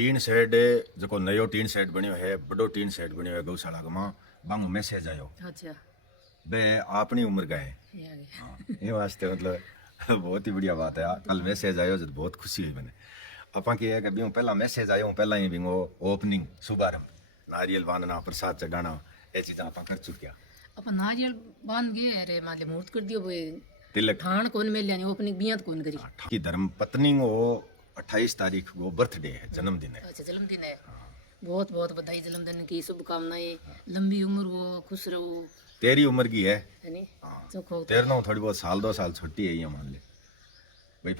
Tin shed जो नयो tin shed बनियो है, बड़ो टीन शेड बनियो है गौशाला का, बांग मैसेज आयो। अच्छा बे अपनी उम्र का है। हाँ, ये वास्ते मतलब बहुत ही बढ़िया बात है। कल मैसेज आयो जब बहुत खुशी हुई मैंने। अपा की है कि भी पहला मैसेज आयो, पहला ही भी ओपनिंग शुभारंभ नारियल बांधना, प्रसाद चढ़ाना, ये चीज़ आप कर चुकिया। अपन नारियल बांध गए अरे माले मुहूर्त कर दियो भाई तिलक ठाण कौन मिल यानी ओपनिंग बियात कौन करी। की धर्म पत्नी को 28 तारीख वो बर्थडे है, जन्मदिन है। अच्छा जन्मदिन है, बहुत बहुत बधाई जन्मदिन की, शुभकामनाएं, लंबी उम्र हो, खुश रहो। तेरी उम्र की है यानी चोखो तेरे ना थोड़ी बहुत साल 2 साल छोटी है ये मान ले भाई।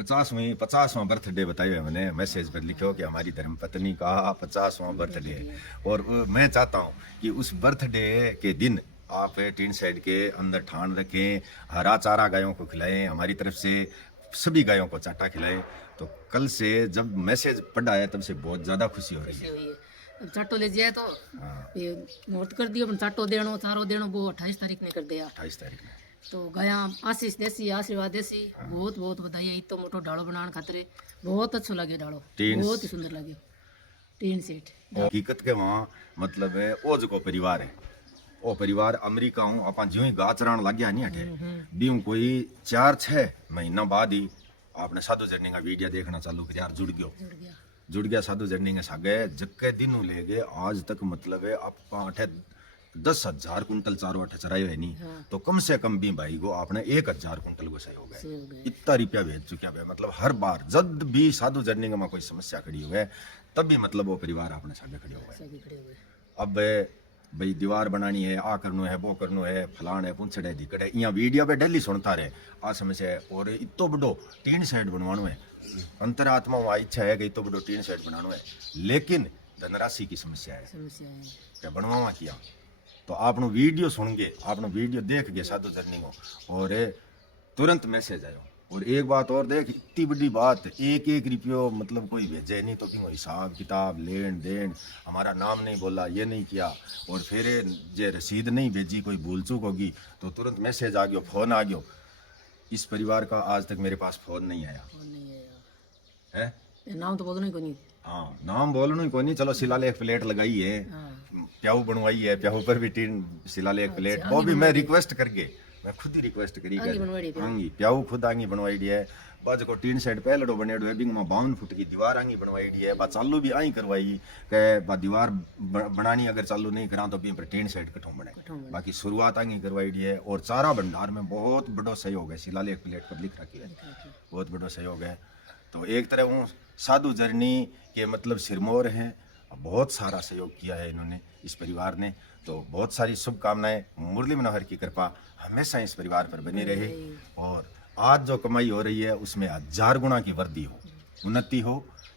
50वां बर्थडे बताइए है मैंने, मैसेज पर लिखो कि हमारी धर्म पत्नी का 50वां बर्थडे है। और मैं चाहता हूँ कि उस बर्थडे के दिन आप टीन शेड के अंदर ठान रखें, हरा चारा गायों को खिलाएं, हमारी तरफ से सभी गायों को चाटा खिलाएं। तो कल से जब मैसेज पढ़ा है तब से बहुत ज़्यादा खुशी हो रही है। चाटो ले जाए तो ये मुहूर्त कर दियो, चाटो देनो चारो देनो वो 28 तारीख ने कर दिया। 28 तारीख में तो गया आशीष देसी, आशीर्वाद देसी, बहुत बहुत बधाई है। तो मोटो डालो बनाने खातिर बहुत अच्छा लगे, डालो बहुत ही सुंदर लगे टीन सेट। हकीकत के वहाँ मतलब है वो जो परिवार है, वो परिवार अमेरिका हूँ आप ज्यों ही गा चरान लग गया नहीं हटे भी हूँ कोई 4-6 महीना बाद ही आपने साधु जर्नी का वीडियो देखना चालू कर यार, जुड़ गया साधु जर्नी के सागे जक्के दिन ले गए आज तक। मतलब है आप अठे 10,000 कुंटल चारों अठे चरायो है नहीं। हाँ। तो कम से कम भी भाई को आपने 1,000 कुंटल को सही हो गए, इतना रुपया भेज चुका है। मतलब हर बार जब भी साधु जर्नी में कोई समस्या खड़ी हो गए तब भी मतलब वो परिवार आपने सागे खड़े हो गए। अब भाई दीवार बनानी है, आ करनो है, वो करनो है, फलान है, पूछड़े दिकड़े यहाँ वीडियो पे डेली सुनता रहे आ समस्या है। और इतो बड़ो टीन शेड बनवानो है, अंतरात्मा वहाँ इच्छा है कि इतो बड़ो टीन शेड बनानो है, लेकिन धनराशि की समस्या है क्या बनवावा किया। तो आपनो वीडियो सुन गए, आपनो वीडियो देख गए साधु जर्नी को और तुरंत मैसेज आयो। और एक बात और देख, इतनी बड़ी बात, एक रुपयो मतलब कोई भेजे नहीं तो क्यों हिसाब किताब लेन देन, हमारा नाम नहीं बोला, ये नहीं किया, और फिर जे रसीद नहीं भेजी, कोई भूल चूक होगी तो तुरंत मैसेज आ गयो, फोन आ गयो। इस परिवार का आज तक मेरे पास फोन नहीं आया है। नाम तो बोलना ही कोनी। हाँ नाम बोलना ही कोनी। चलो शिलालेख प्लेट लगाई है, प्याऊ बनवाई है, प्याऊ पर भी टीन शिलालेख प्लेट, वो भी मैं रिक्वेस्ट करके मैं खुद ही रिक्वेस्ट करी आंगी प्याऊ खुद आंगी बनवाई दी है। बाज को टीन शेड पहले बनेडो है, बिंग में 52 फुट की दीवार आंगी बनवाई दी है। बा चालू भी आई करवाई के बा दीवार बनानी अगर चालू नहीं करा तो भी पर टीन शेड कठों बने, बाकी शुरुआत आंगी करवाई दी है। और चारा भंडार में बहुत बड़ो सहयोग है, शिलालेख प्लेट पर लिख रखी है, बहुत बड़ो सहयोग है। तो एक तरह वो साधु जर्नी के मतलब सिरमौर हैं, बहुत सारा सहयोग किया है इन्होंने, इस परिवार ने। तो बहुत सारी शुभकामनाएं, मुरली मनोहर की कृपा हमेशा इस परिवार पर बनी रहे। और आज जो कमाई हो रही है उसमें 1000 गुना की वृद्धि हो, उन्नति हो,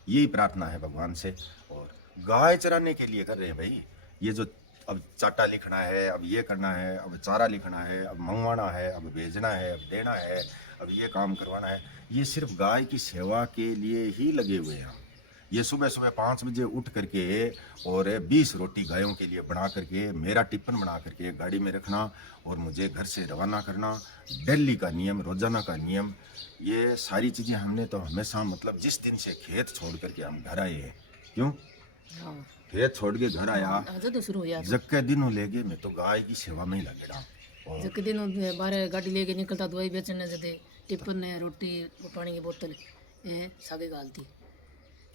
यही प्रार्थना है भगवान से। और गाय चराने के लिए कर रहे हैं भाई, ये जो अब चाटा लिखना है, अब ये करना है, अब चारा लिखना है, अब मंगवाना है, अब भेजना है, अब देना है, अब ये काम करवाना है, ये सिर्फ गाय की सेवा के लिए ही लगे हुए हैं। ये सुबह सुबह 5 बजे उठ करके और 20 रोटी गायों के लिए बना करके, मेरा टिफिन बना करके गाड़ी में रखना और मुझे घर से रवाना करना, डेली का नियम, रोजाना का नियम, ये सारी चीज़ें हमने तो हमेशा मतलब जिस दिन से खेत छोड़ करके हम घर आए हैं, क्यों खेत छोड़ के घर आया जक्के दिन ले गए मैं तो गाय की सेवा में ही लगेगा। जक्के दिन बाहर गाड़ी लेके निकलता, दवाई बेचने जदे टिफिन है, रोटी पानी की बोतल सागे गालती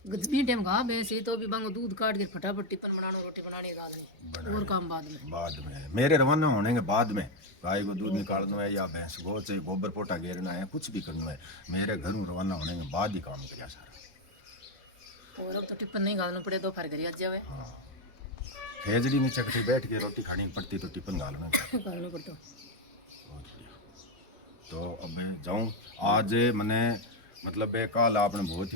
गजबी टाइम गा बेसी तो भी बांगो दूध काट के फटाफट टिफिन बनाना, रोटी बनाने का आदमी और काम बाद में मेरे रवाना होने के बाद में गाय को दूध निकालना है या भैंस को चाहे गोबर पोटा घेरना है, कुछ भी करना है, मेरे घर में रवाना होने के बाद ही काम किया सारा। और अब तो टिफिन नहीं गालना पड़े, तो फिर घर आ जावे। हाँ खेजड़ी नीचे कटी बैठ के रोटी खानी पड़ती तो टिफिन गालना पड़ता। तो अब जाऊँ आज मैंने मतलब कल आपने बहुत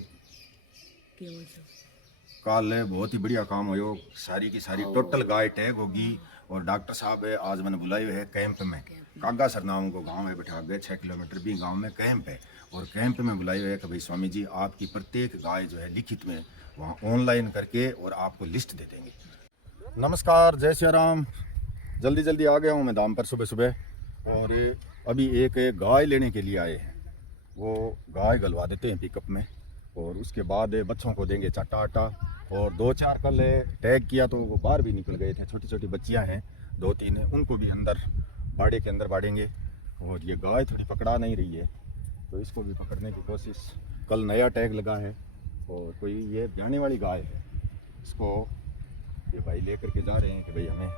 ही बढ़िया काम हो, सारी की सारी टोटल गाय टैग होगी। और डॉक्टर साहब है आज मैंने बुलाई हुए है कैंप में, कागा सर नाम को गांव है, बैठा गए 6 किलोमीटर भी गांव में कैंप है। और कैंप में बुलाई हुए है कि भाई स्वामी जी आपकी प्रत्येक गाय जो है लिखित में वहाँ ऑनलाइन करके और आपको लिस्ट दे देंगे। नमस्कार, जय श्री राम। जल्दी जल्दी आ गया हूँ मैं धाम पर सुबह सुबह। और अभी एक गाय लेने के लिए आए हैं, वो गाय गलवा देते हैं पिकअप में। और उसके बाद बच्चों को देंगे चाटा आटा। और 2-4 कल टैग किया तो वो बाहर भी निकल गए थे, छोटी छोटी बच्चियां हैं 2-3, उनको भी अंदर बाड़े के अंदर बाड़ेंगे। और ये गाय थोड़ी पकड़ा नहीं रही है तो इसको भी पकड़ने की कोशिश। कल नया टैग लगा है और कोई ये ब्याने वाली गाय है, इसको ये भाई लेकर के जा रहे हैं कि भाई हमें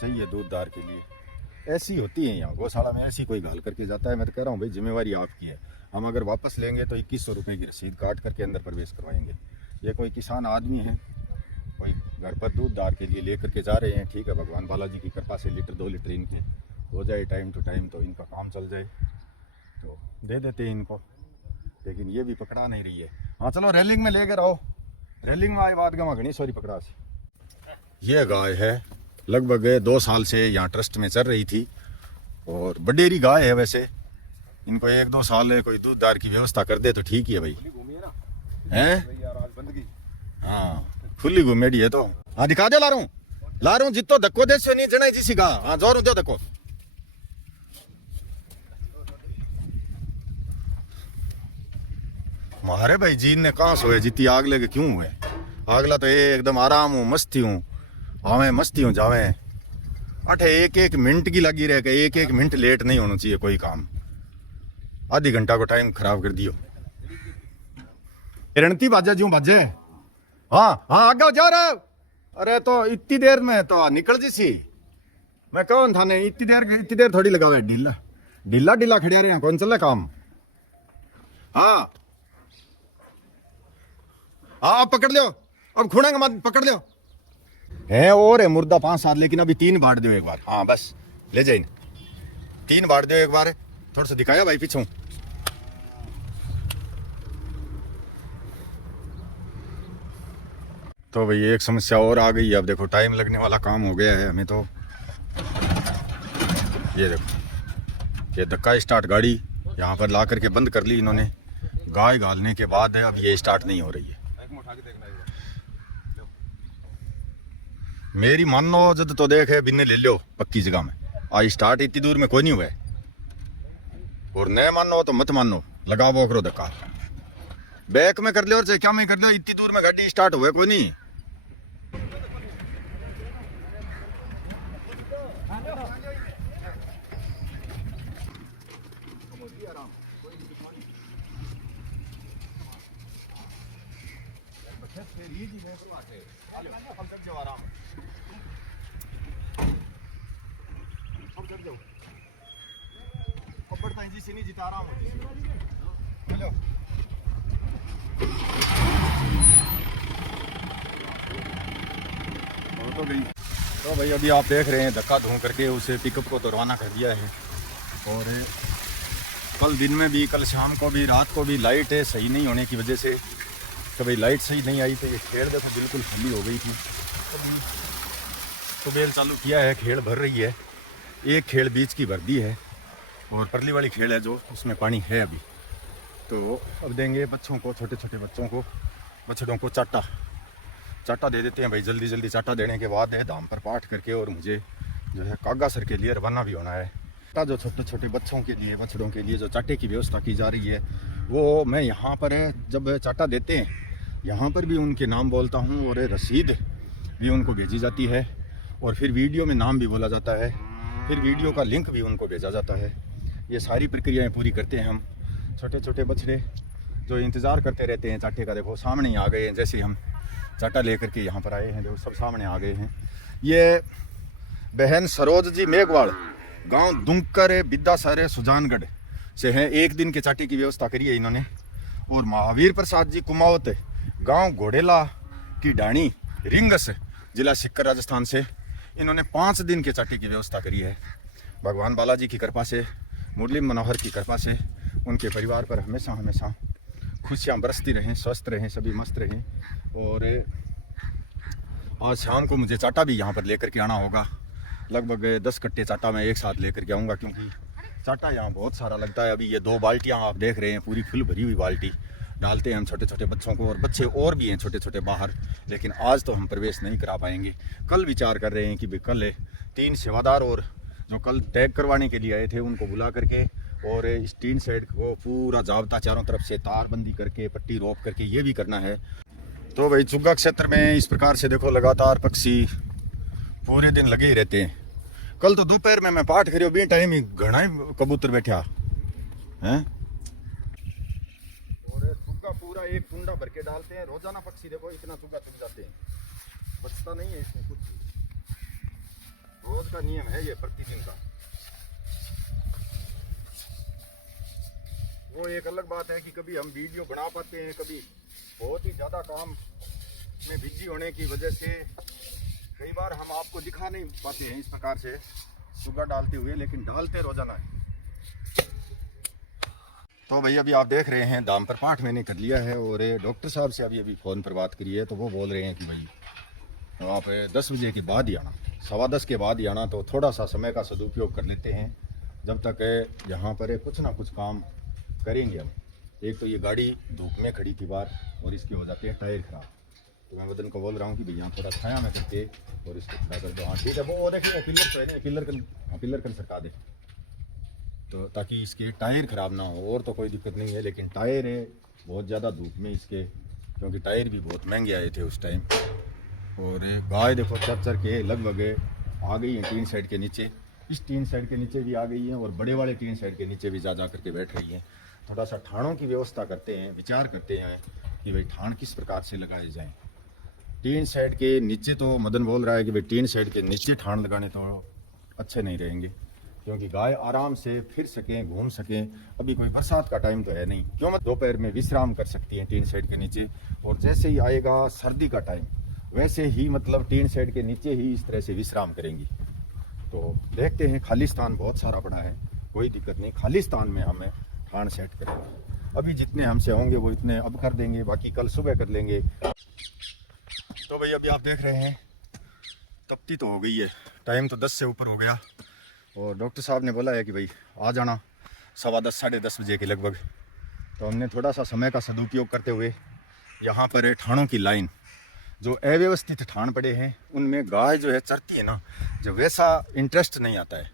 चाहिए दूधदार के लिए। ऐसी होती है यहाँ गौशाला में, ऐसी कोई घाल करके जाता है। मैं तो कह रहा हूँ भाई जिम्मेवारी आपकी है। हम अगर वापस लेंगे तो 2100 रुपये की रसीद काट करके अंदर प्रवेश करवाएंगे। ये कोई किसान आदमी है, कोई घर पर दूधदार के लिए लेकर के जा रहे हैं, ठीक है, भगवान बालाजी की कृपा से लीटर 2 लीटर इनके हो जाए टाइम टू टाइम तो इनका काम चल जाए तो दे देते हैं इनको। लेकिन ये भी पकड़ा नहीं रही है। हाँ चलो रेलिंग में लेकर आओ, रेलिंग में आए बाद गवा घनी सॉरी पकड़ा से। ये गाय है लगभग 2 साल से यहाँ ट्रस्ट में चल रही थी और बडेरी गाय है। वैसे इनको 1-2 साल कोई दूधदार की व्यवस्था कर दे तो ठीक ही है भाई, हैं? हाँ खुली घूमेडी है तो। हाँ दिखा दे ला रहा हूँ जितो धक्को दे नहीं जना जिसी का। हाँ जोर दो धक्को। मारे भाई जीन ने कहाँ सोए जितनी आग लगे क्यों हुए? आगला तो ये एकदम आराम हूँ, मस्ती हूँ, आवे मस्ती हूँ जावे। अठे 1-1 मिनट की लगी रह के 1-1 मिनट लेट नहीं होना चाहिए कोई काम। आधी घंटा को टाइम खराब कर दियो। रणती बाजे जूं बाजे। हाँ हाँ आगे जा रहा। अरे तो इतनी देर में तो निकल जी सी। मैं कौन था ने इतनी देर थोड़ी लगावे। ढीला ढीला ढीला खड़िया रहे कौन चल काम। हाँ हाँ अब पकड़ लियो, अब खुणा मत पकड़ लियो। है और है मुर्दा 5-7 लेकिन अभी 3 बांट दो एक बार। हाँ बस ले जाइन 3 बांट दो एक बार। थोड़ा सा दिखाया भाई पीछू। तो भाई एक समस्या और आ गई है। अब देखो टाइम लगने वाला काम हो गया है हमें तो। ये देखो ये धक्का स्टार्ट गाड़ी यहाँ पर ला करके बंद कर ली इन्होंने। गाय गालने के बाद अब ये स्टार्ट नहीं हो रही है। मेरी मानो जद तो देख है बिन्ने ले लो पक्की जगह में। आज स्टार्ट इतनी दूर में कोई नहीं हुआ है। और न मानो तो मत मानो, लगाओ वो करो धक्का। बैक में कर लो और चाहे क्या में कर लो, इतनी दूर में गाड़ी स्टार्ट हुआ कोई नहीं। तो गई। तो भाई अभी आप देख रहे हैं धक्का धो करके उसे पिकअप को तो रवाना कर दिया है। और कल दिन में भी, कल शाम को भी, रात को भी लाइट सही नहीं होने की वजह से तो भाई लाइट सही नहीं आई तो ये खेड़ देखो बिल्कुल खाली हो गई थी। तो बेल चालू किया है, खेड़ भर रही है। एक खेड़ बीच की भर दी है और परली वाली खेड़ है जो उसमें पानी है अभी। तो अब देंगे बच्चों को, छोटे छोटे बच्चों को, बछड़ों को चाटा दे देते हैं भाई। जल्दी जल्दी चाटा देने के बाद है दाम पर पाठ करके और मुझे जो है कागासर के लिए रवाना भी होना है। जो छोटे छोटे बच्चों के लिए, बछड़ों के लिए जो चाटे की व्यवस्था की जा रही है वो मैं यहाँ पर जब चाटा देते हैं यहाँ पर भी उनके नाम बोलता हूँ और रसीद भी उनको भेजी जाती है और फिर वीडियो में नाम भी बोला जाता है, फिर वीडियो का लिंक भी उनको भेजा जाता है। ये सारी प्रक्रियाएँ पूरी करते हैं हम। छोटे छोटे बछड़े जो इंतज़ार करते रहते हैं चाटे का, देखो सामने ही आ गए हैं। जैसे हम चाटा लेकर के यहाँ पर आए हैं, देखो सब सामने आ गए हैं। ये बहन सरोज जी मेघवाल, गांव दुंकर, बिद्दासर, सुजानगढ़ से हैं। 1 दिन के चाटे की व्यवस्था करी है इन्होंने। और महावीर प्रसाद जी कुमावत, गांव घोड़ेला की डाणी, रिंगस, जिला सिक्कर, राजस्थान से, इन्होंने 5 दिन के चाटे की व्यवस्था करी है। भगवान बालाजी की कृपा से, मुरली मनोहर की कृपा से उनके परिवार पर हमेशा हमेशा खुशियाँ बरसती रहें, स्वस्थ रहें, सभी मस्त रहें। और आज शाम को मुझे चाटा भी यहाँ पर लेकर के आना होगा। लगभग 10 कट्टे चाटा मैं एक साथ लेकर के आऊँगा क्योंकि चाटा यहाँ बहुत सारा लगता है। अभी ये 2 बाल्टियाँ आप देख रहे हैं, पूरी फुल भरी हुई बाल्टी डालते हैं हम छोटे छोटे बच्चों को। और बच्चे और भी हैं छोटे छोटे बाहर, लेकिन आज तो हम प्रवेश नहीं करा पाएंगे। कल विचार कर रहे हैं कि भाई कल 3 सेवादार और जो कल टैग करवाने के लिए आए थे उनको बुला करके और इस टीन साइड को पूरा जाब्ता चारों तरफ से तारबंदी करके पट्टी रोक करके ये भी करना है। तो भाई चुग्गा क्षेत्र में इस प्रकार से देखो लगातार पक्षी पूरे दिन लगे ही रहते हैं। कल तो दोपहर में मैं पाठ करियो भी टाइम ही घना ही कबूतर बैठा हैं। और चुग्गा पूरा एक कुंडा भर के डालते हैं रोजाना। पक्षी देखो इतना चुग्गा चुग जाते हैं, बचता नहीं है इसमें कुछ। रोज का नियम है ये, प्रतिदिन का। वो एक अलग बात है कि कभी हम वीडियो बना पाते हैं, कभी बहुत ही ज़्यादा काम में बिजी होने की वजह से कई बार हम आपको दिखा नहीं पाते हैं इस प्रकार से चुग्गा डालते हुए, लेकिन डालते रोजाना है। तो भाई अभी आप देख रहे हैं दाम पर पाठ मैंने कर लिया है और डॉक्टर साहब से अभी फ़ोन पर बात करी है। तो वो बोल रहे हैं कि भाई तो आप 10 बजे के बाद ही आना, 10:15 के बाद ही आना। तो थोड़ा सा समय का सदुपयोग कर लेते हैं जब तक यहाँ पर कुछ ना कुछ काम करेंगे हम। एक तो ये गाड़ी धूप में खड़ी थी बाहर और इसके हो जाते हैं टायर खराब। तो मैं वदन को बोल रहा हूँ कि भैया थोड़ा छाया में करके और इसको खड़ा कर दो। हाँ ठीक है, वो देखिए पिलर कर सरका दे तो ताकि इसके टायर ख़राब ना हो। और तो कोई दिक्कत नहीं है, लेकिन टायर है बहुत ज़्यादा धूप में इसके, क्योंकि टायर भी बहुत महंगे आए थे उस टाइम। और गाय देखो चर के लगभग आ गई है टीन साइड के नीचे। इस टीन साइड के नीचे भी आ गई है और बड़े वाले टीन साइड के नीचे भी जा करके बैठ रही है। थोड़ा सा ठाणों की व्यवस्था करते हैं, विचार करते हैं कि भाई ठाण किस प्रकार से लगाए जाएं। टीन साइड के नीचे तो मदन बोल रहा है कि भाई टीन साइड के नीचे ठाण लगाने तो अच्छे नहीं रहेंगे, क्योंकि गाय आराम से फिर सकें, घूम सकें। अभी कोई बरसात का टाइम तो है नहीं, क्यों मत दोपहर में विश्राम कर सकती हैं टीन साइड के नीचे। और जैसे ही आएगा सर्दी का टाइम वैसे ही मतलब टीन साइड के नीचे ही इस तरह से विश्राम करेंगी। तो देखते हैं, खालिस्तान बहुत सारा पड़ा है, कोई दिक्कत नहीं, खालिस्तान में हमें ठाण सेट करेंगे। अभी जितने हमसे होंगे वो इतने अब कर देंगे, बाकी कल सुबह कर लेंगे। तो भाई अभी आप देख रहे हैं तपती तो हो गई है, टाइम तो 10 से ऊपर हो गया और डॉक्टर साहब ने बोला है कि भाई आ जाना 10:15 साढ़े 10 बजे के लगभग। तो हमने थोड़ा सा समय का सदुपयोग करते हुए यहाँ पर ठाणों की लाइन, जो अव्यवस्थित ठाण पड़े हैं उनमें गाय जो है चरती है ना, जब वैसा इंटरेस्ट नहीं आता है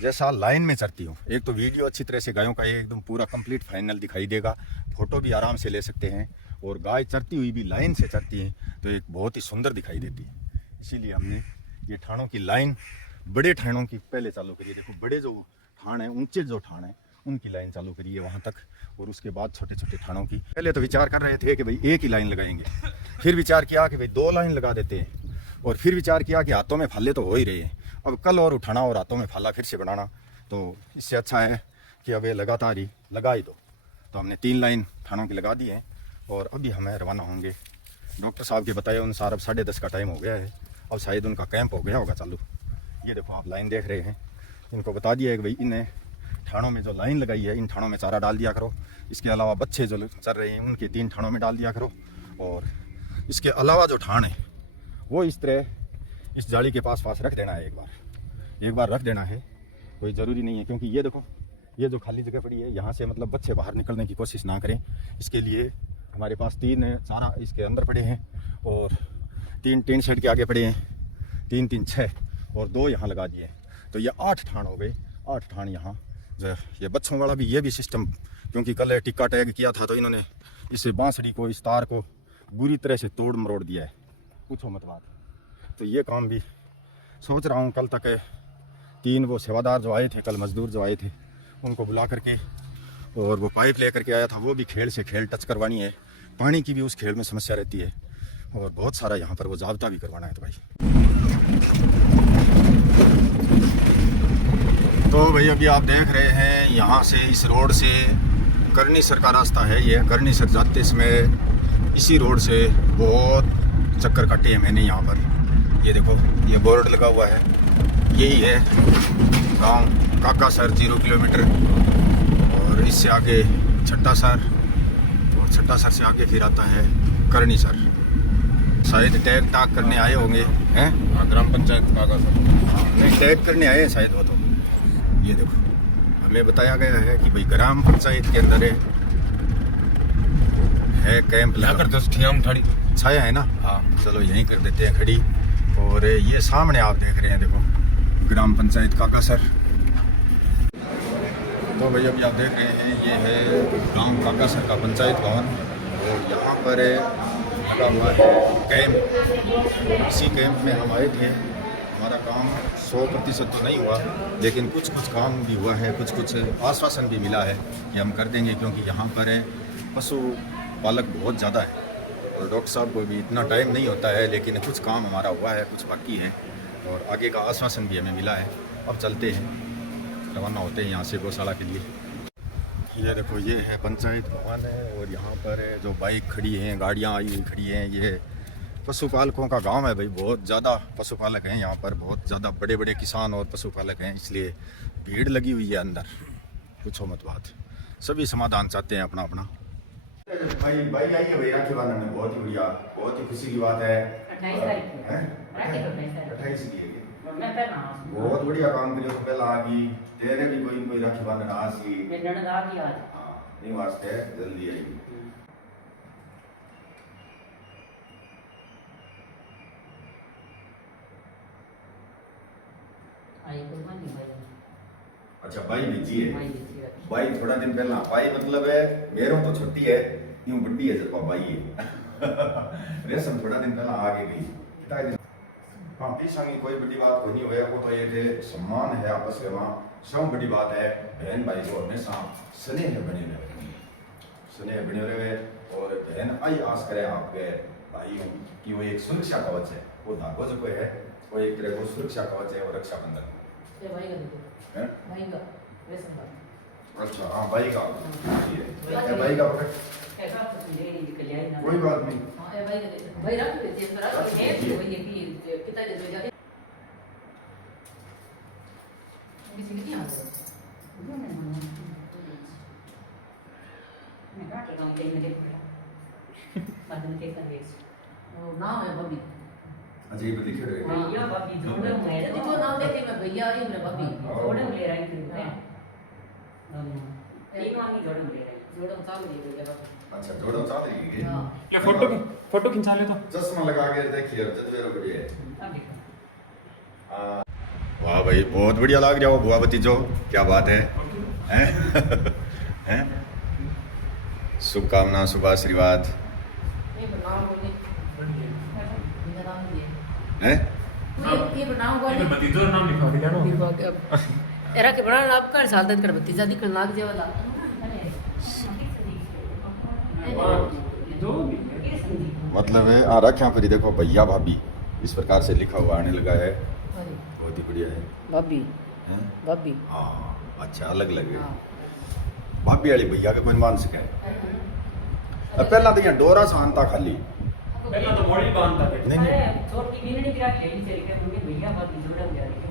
जैसा लाइन में चरती हूँ। एक तो वीडियो अच्छी तरह से गायों का एकदम पूरा कंप्लीट फाइनल दिखाई देगा, फोटो भी आराम से ले सकते हैं, और गाय चरती हुई भी लाइन से चरती है तो एक बहुत ही सुंदर दिखाई देती है। इसीलिए हमने ये ठाणों की लाइन बड़े ठाणों की पहले चालू करी है। देखो बड़े जो ठाण हैं, ऊंचे जो ठाण हैं उनकी लाइन चालू करी है वहाँ तक, और उसके बाद छोटे छोटे ठाणों की। पहले तो विचार कर रहे थे कि भाई एक ही लाइन लगाएंगे, फिर विचार किया कि भाई 2 लाइन लगा देते हैं, और फिर विचार किया कि हाथों में फाले तो हो ही रहे हैं, अब कल और उठाना और हाथों में फाला फिर से बनाना, तो इससे अच्छा है कि अब ये लगातार ही लगा ही दो। तो हमने 3 लाइन ठाणों की लगा दी है और अभी हमें रवाना होंगे। डॉक्टर साहब के बताए अनुसार अब 10:30 का टाइम हो गया है, अब शायद उनका कैंप हो गया होगा चालू। ये देखो आप लाइन देख रहे हैं, इनको बता दिया है कि भाई इन्हें ठाणों में जो लाइन लगाई है इन ठाणों में चारा डाल दिया करो। इसके अलावा बच्चे जो चल रहे हैं उनके 3 ठाणों में डाल दिया करो, और इसके अलावा जो ठाण है वो इस तरह इस जाली के पास रख देना है। एक बार रख देना है, कोई ज़रूरी नहीं है, क्योंकि ये देखो ये जो खाली जगह पड़ी है यहाँ से मतलब बच्चे बाहर निकलने की कोशिश ना करें। इसके लिए हमारे पास 3 चारा इसके अंदर पड़े हैं और 3 टीन शेड के आगे पड़े हैं, 3 3 6 और 2 यहाँ लगा दिए। तो ये 8 ठाण हो गए। 8 ठाण यहाँ जो ये बच्चों वाला भी ये भी सिस्टम, क्योंकि कल टिक्का टैग किया था तो इन्होंने इस बांसुरी को, इस तार को बुरी तरह से तोड़ मरोड़ दिया है, पूछो मत बात। तो ये काम भी सोच रहा हूँ कल तक 3 वो सेवादार जो आए थे, कल मजदूर जो आए थे उनको बुला करके, और वो पाइप ले करके आया था, वो भी खेल से खेल टच करवानी है। पानी की भी उस खेल में समस्या रहती है, और बहुत सारा यहाँ पर वो जाब्ता भी करवाना है। तो भाई अभी आप देख रहे हैं यहाँ से इस रोड से करनीसर का रास्ता है। ये करनीसर जाते समय इसी रोड से बहुत चक्कर काटे हैं मैंने यहाँ पर। ये देखो ये बोर्ड लगा हुआ है, यही है गांव काकासर 0 किलोमीटर, और इससे आगे छट्टासर, और छट्टासर से आगे फिर आता है करनीसर। शायद टैग टाग करने आए होंगे हैं, ग्राम पंचायत काकासर नहीं टैग करने आए हैं शायद वो। तो ये देखो हमें बताया गया है कि भाई ग्राम पंचायत के अंदर है कैंप लगा कर छाया है ना। हाँ चलो यहीं कर देते हैं खड़ी। और ये सामने आप देख रहे हैं देखो ग्राम पंचायत काकासर। तो भैया अभी आप देख रहे हैं ये है गांव काकासर का पंचायत भवन और यहाँ पर लगा हुआ है कैंप। इसी कैंप में हम आए थे। हमारा काम 100% तो नहीं हुआ, लेकिन कुछ काम भी हुआ है, कुछ आश्वासन भी मिला है कि हम कर देंगे, क्योंकि यहाँ पर पशु पालक बहुत ज़्यादा है और डॉक्टर साहब को भी इतना टाइम नहीं होता है, लेकिन कुछ काम हमारा हुआ है, कुछ बाकी है और आगे का आश्वासन भी हमें मिला है। अब चलते हैं, रवाना होते हैं यहाँ से गौशाला के लिए। ये देखो, ये है पंचायत भवन है और यहाँ पर जो बाइक खड़ी हैं, गाड़ियाँ आई हुई खड़ी हैं, ये पशुपालकों का गांव है भाई। बहुत ज़्यादा पशुपालक हैं यहाँ पर, बहुत ज़्यादा बड़े बड़े किसान और पशुपालक हैं, इसलिए भीड़ लगी हुई है अंदर। पूछो मत बात, सभी समाधान चाहते हैं अपना अपना। भाई आई है भाई, राखी बांधने में बहुत ही बढ़िया, बहुत ही खुशी की बात है। 28 की बहुत बढ़िया काम करियो, पहला आ गई तेरे भी कोई राखी बांधने आ सी नहीं वास्ते जल्दी आएगी। अच्छा, बाई भेजी है। बाई थोड़ा दिन पहला, बाई मतलब है मेरों तो छोटी है, यूं बड़ी है जब बाई है। रेशम थोड़ा दिन पहला आगे गई। हाँ, पीछांगी कोई बड़ी बात कोई नहीं हुआ, वो तो ये थे सम्मान है आपस में, वहाँ सब बड़ी बात है। बहन भाई को हमेशा स्नेह बने रहे और बहन आई आस करे आपके भाइयों की वो एक सुरक्षा कवच है। वो धागो जो कोई है वो एक तरह को सुरक्षा कवच है, वो रक्षाबंधन। अच्छा, हाँ भाई का भाई का पकड़, कोई बात नहीं। अच्छा, ये बड़ी खेड़ है। अच्छा, जोड़ो चाल रही है। ये फोटो खिंचा ले तो। चश्मा लगा के देखिए, जदवेरो बढ़िया है। वाह भाई, बहुत बढ़िया लग रहा हो बुआ भतीजो, क्या बात है। हैं? शुभकामना, शुभ आशीर्वाद हैं? ये भतीजो नाम लिखा दिया ना। एरा के बना आप कर साल तक कर भतीजा दिखन लाग जे वाला। मतलब है आ रखा फिर देखो भैया भाभी इस प्रकार से लिखा हुआ आने लगा है, बहुत ही बढ़िया है। भाभी हैं? भाभी हाँ, अच्छा, अलग अलग है। भाभी वाली भैया का कोई मान सके। अब पहला तो यहाँ डोरा सांता खाली, पहला तो बॉडी बांधता है। नहीं छोटी बीनड़ी गिरा के यहीं से लेके मुझे भैया भाभी जोड़ा गया लेकिन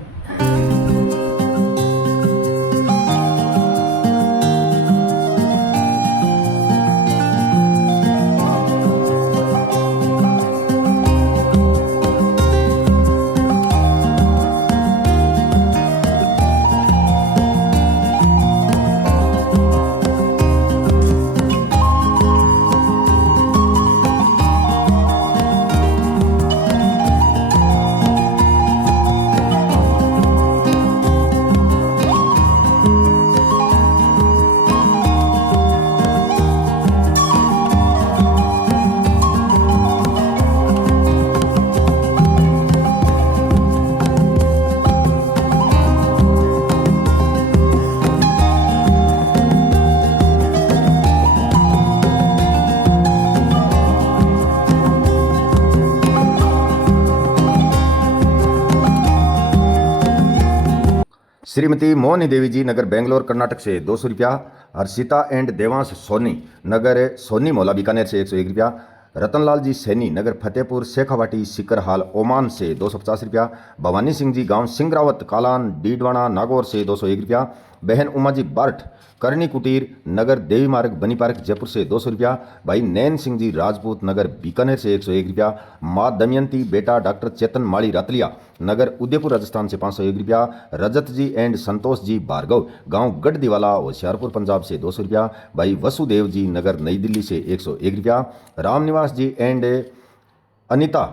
श्रीमती मोहनी देवी जी, नगर बेंगलोर कर्नाटक से 200 रुपया। हर्षिता एंड देवांश सोनी, नगर सोनी मोला बीकानेर से 101 रुपया। रतनलाल जी सैनी, नगर फतेहपुर शेखावाटी सिकरहाल ओमान से 250 रुपया। भवानी सिंह जी, गांव सिंगरावत कालान डीडवाना नागौर से 201 रुपया। बहन उमा जी बार्ट, करनी कुटीर, नगर देवी मार्ग बनी पार्क जयपुर से 200 रुपया। भाई नैन सिंह जी राजपूत, नगर बीकानेर से 101 रुपया। माँ दमयंती बेटा डॉक्टर चेतन माली रातलिया, नगर उदयपुर राजस्थान से 501 रुपया। रजत जी एंड संतोष जी भार्गव, गांव गढ़दीवाला होशियारपुर पंजाब से 200 रुपया। भाई वसुदेव जी, नगर नई दिल्ली से 101 रुपया। रामनिवास जी एंड अनिता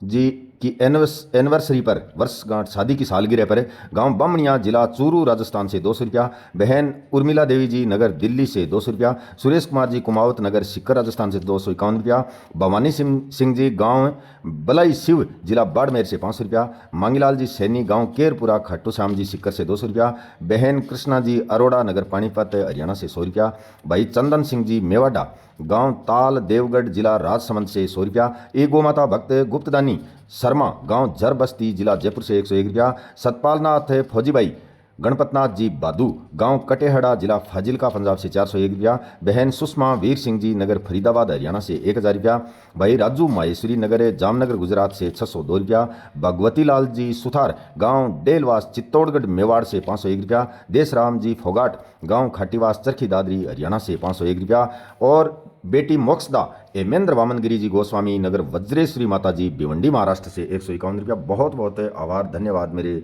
जी की एनिवर्सरी पर वर्षगांठ शादी की सालगिरह पर गांव बमनिया जिला चूरू राजस्थान से 200 रुपया, बहन उर्मिला देवी जी नगर दिल्ली से 200 रुपया, सुरेश कुमार जी कुमावत नगर सिक्कर राजस्थान से 251 रुपया, भवानी सिंह जी गांव बलाई शिव जिला बाड़मेर से 500 रुपया, मांगीलाल जी सैनी गांव केरपुरा खाटू श्याम जी सिक्कर से 200 रुपया, बहन कृष्णा जी अरोड़ा नगर पानीपत हरियाणा से 100 रुपया, भाई चंदन सिंह जी मेवाडा गांव ताल देवगढ़ जिला राजसमंद से 100 रुपया, एक गोमाता भक्त गुप्तदानी शर्मा गांव जर बस्ती जिला जयपुर से 101 रुपया, सतपालनाथ फौजीबाई गणपतनाथ जी बादू गांव कटेहड़ा जिला फाजिलका पंजाब से 401 रुपया, बहन सुषमा वीर सिंह जी नगर फरीदाबाद हरियाणा से 1000 रुपया, भाई राजू माहेश्वरी नगर जामनगर गुजरात से 602 रुपया, भगवती लाल जी सुथार गांव डेलवास चित्तौड़गढ़ मेवाड़ से 501 रुपया, देशराम जी फोगाट गांव खाटीवास चरखी दादरी हरियाणा से 501 रुपया, और बेटी मोक्षदा एमेंद्र वामनगिरी जी गोस्वामी नगर वज्रेश्वरी माता जी भिवंडी महाराष्ट्र से 151 रुपया। बहुत बहुत आभार, धन्यवाद मेरे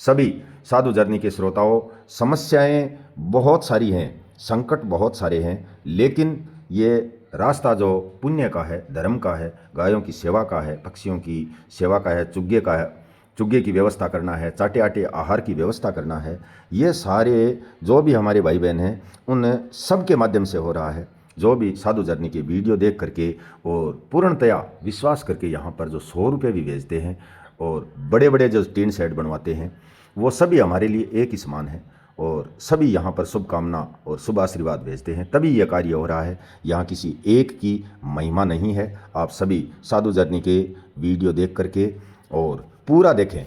सभी साधु जर्नी के श्रोताओं। समस्याएं बहुत सारी हैं, संकट बहुत सारे हैं, लेकिन ये रास्ता जो पुण्य का है, धर्म का है, गायों की सेवा का है, पक्षियों की सेवा का है, चुग्गे की व्यवस्था करना है, चाटे आटे आहार की व्यवस्था करना है, ये सारे जो भी हमारे भाई बहन हैं उन सब के माध्यम से हो रहा है। जो भी साधु जर्नी के वीडियो देख करके और पूर्णतया विश्वास करके यहाँ पर जो 100 रुपये भी भेजते हैं और बड़े बड़े जो टीन सेट बनवाते हैं, वो सभी हमारे लिए एक ही समान है और सभी यहाँ पर शुभकामना और शुभ आशीर्वाद भेजते हैं, तभी यह कार्य हो रहा है। यहाँ किसी एक की महिमा नहीं है। आप सभी साधु जर्नी के वीडियो देख करके और पूरा देखें।